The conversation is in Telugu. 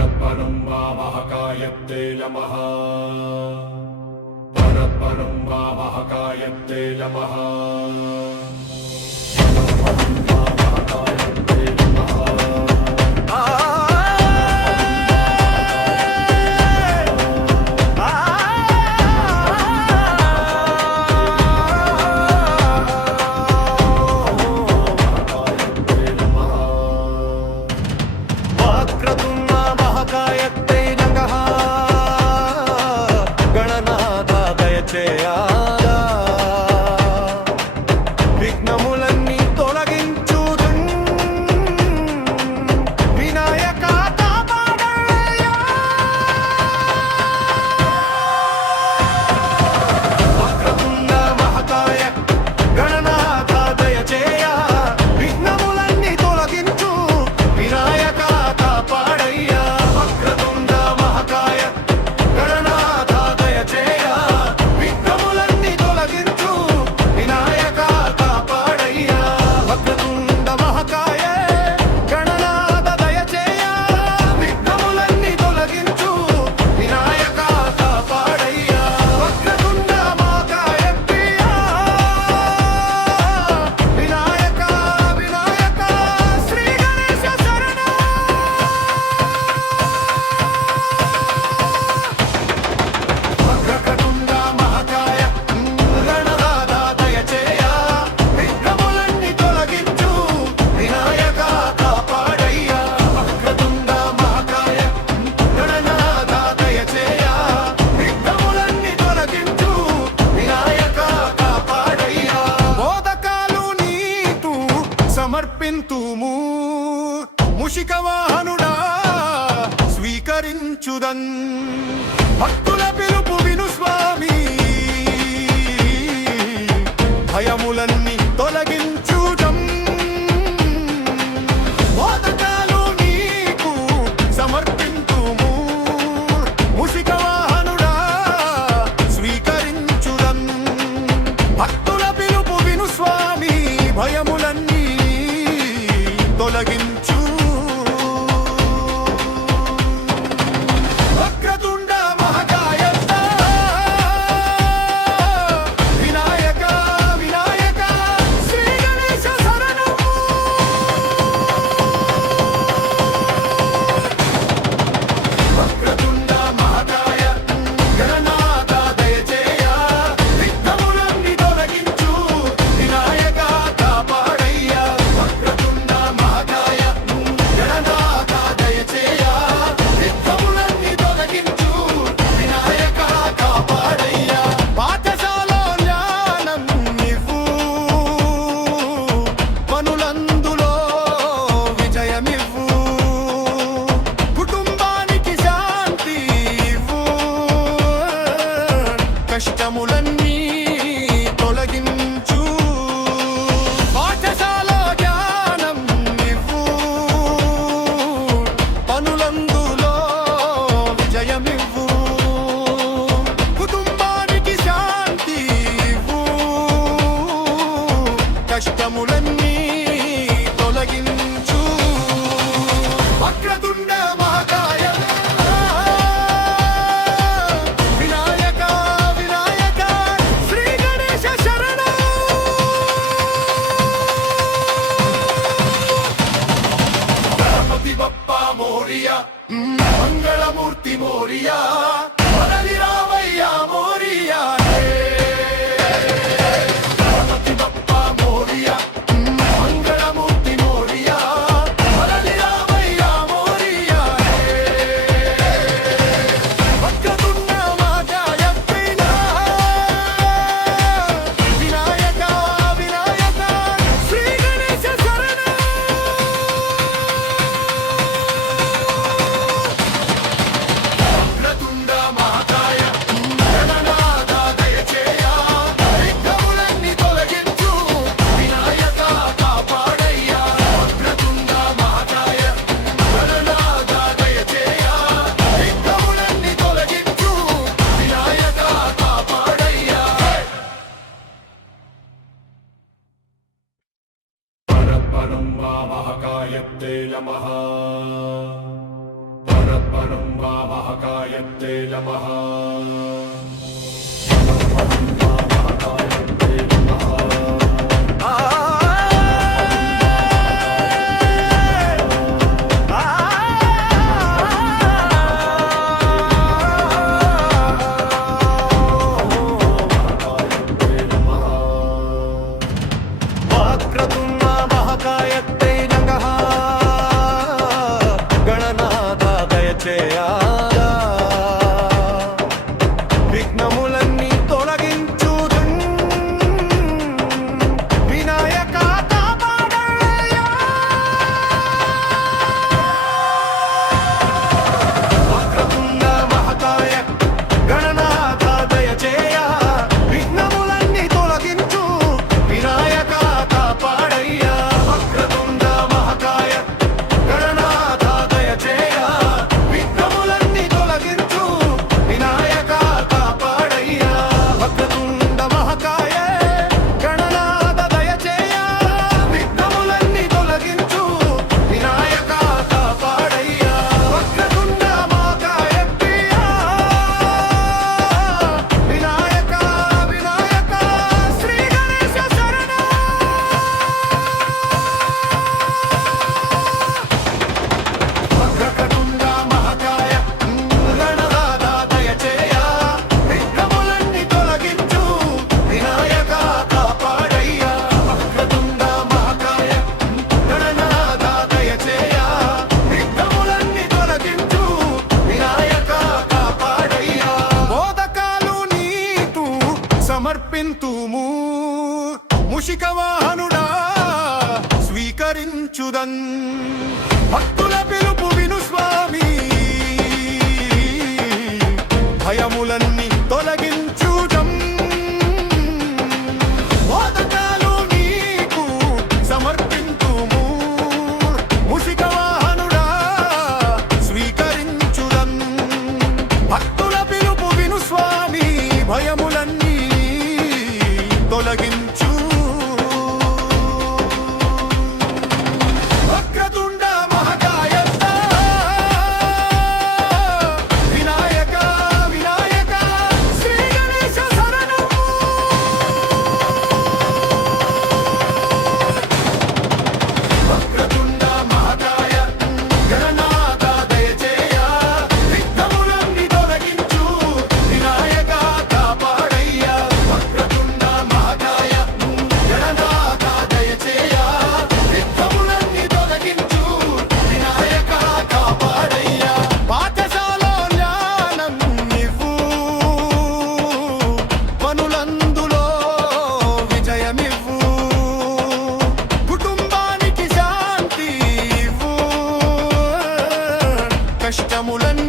परपरं वामहकायत्ते नमः। परपरं वामहकायत्ते नमः। సమర్పింతుము ముషిక వాహనుడా స్వీకరించుదన్ భక్తుల పిలుపు విను స్వామి భయములన్నీ తొలగించుదం మోదకాలు నీకు సమర్పింతుము ముషిక వాహనుడా స్వీకరించుదన్ భక్తుల పిలుపు విను స్వామి భయములన్నీ తొలగించు వక్రతుండ మహాకాయస్త వినాయక వినాయక శ్రీ గణేశ శరణం వక్రతుండ మహాకాయ గణనాథ దయచేయ విఘ్నములన్నీ తొలగించు వినాయక కాపాడయ్యా వక్రతుండ మహాకాయ గణనాథ దయచేయ విఘ్నములన్నీ తొలగించు వినాయక కాపాడయ్యా పాఠశాల జ్ఞానం ఇవ్వు పనులందులో విజయమివ్వు కుటుంబానికి శాంతి ఇవ్వు కష్టములన్నీ తొలగించు పాఠశాల జ్ఞానం ఇవ్వు పనులందులో విజయమివ్వు కుటుంబానికి శాంతి ఇవ్వు కష్టములన్నీ తొలగించు వక్రతుండ మహాకాయ వినాయక వినాయక శ్రీ గణేశ శరణం గణపతి బప్పా మోరియా మంగళమూర్తి మోరియా వరలి రామయ్య మోరియా గణపతి బప్పా మోరియా మంగళమూర్తి మోరియా వరలి రామయ్య మోరియా వక్రతుండ మహాకాయ వినాయక వినాయక శ్రీ గణేశ శరణం వక్రతుండ మహాకాయ గణనాథ దయచేయ విఘ్నములన్నీ తొలగించు వినాయక కాపాడయ్యా వక్రతుండ మహాకాయ గణనాథ దయచేయ విఘ్నములన్నీ తొలగించు వినాయక కాపాడయ్యా परपरं वामहकायत्ते नमः। परपरं महाकायत्ते नमः వక్రతుండ మహాకాయత్తే నమః గణనాథ దయచేయ విఘ్నములన్నీ తొలగించు వినాయక కాపాడయ్యా వక్రతుండ మహాకాయ గణనాథ దయచేయ విఘ్నములన్నీ తొలగించు వినాయక కాపాడయ్యా వక్రతుండ మహాకాయ గణనాథ దయచేయ విఘ్నములన్నీ తొలగించు వినాయక కాపాడయ్యా వక్రతుండ మహాకాయ గణనాథ దయచేయ విఘ్నములన్నీ తొలగించు వినాయక కాపాడయ్యా వక్రతుండ మహాకాయ ప్రియ వినాయక వినాయక శ్రీ గణేశ శరణ వక్రతుండ మహాకాయ గణనాథ దయచేయ విఘ్నములన్నీ తొలగించు వినాయక కాపాడయ్యా వక్రతుండ మహాకాయ గణనాథ దయచేయ విఘ్నములన్నీ తొలగించు వినాయక కాపాడయ్యా మోదకాలు నీకు సమర్పింతుము ముషిక వాహనుడా స్వీకరించుదన్ భక్తుల పిలుపు విను స్వామి భయములన్నీ తొలగించుదం మోదకాలు నీకు సమర్పింతుము ముషిక వాహనుడా స్వీకరించుదన్ భక్తుల పిలుపు విను స్వామి భయములన్నీ తొలగించు వక్రతుండ మహాకాయ వినాయక వినాయక శ్రీ గణేశ శరణం వక్రతుండ మహాకాయ గణనాథ దయచేయ విఘ్నములన్నీ తొలగించు వినాయక కాపాడయ్యా వక్రతుండ మహాకాయ గణనాథ దయచేయ విఘ్నములన్నీ తొలగించు వినాయక కాపాడయ్యా పాఠశాల జ్ఞానం ఇవ్వు పనులందులో విజయమివ్వు కుటుంబానికి శాంతి ఇవ్వు కష్టములను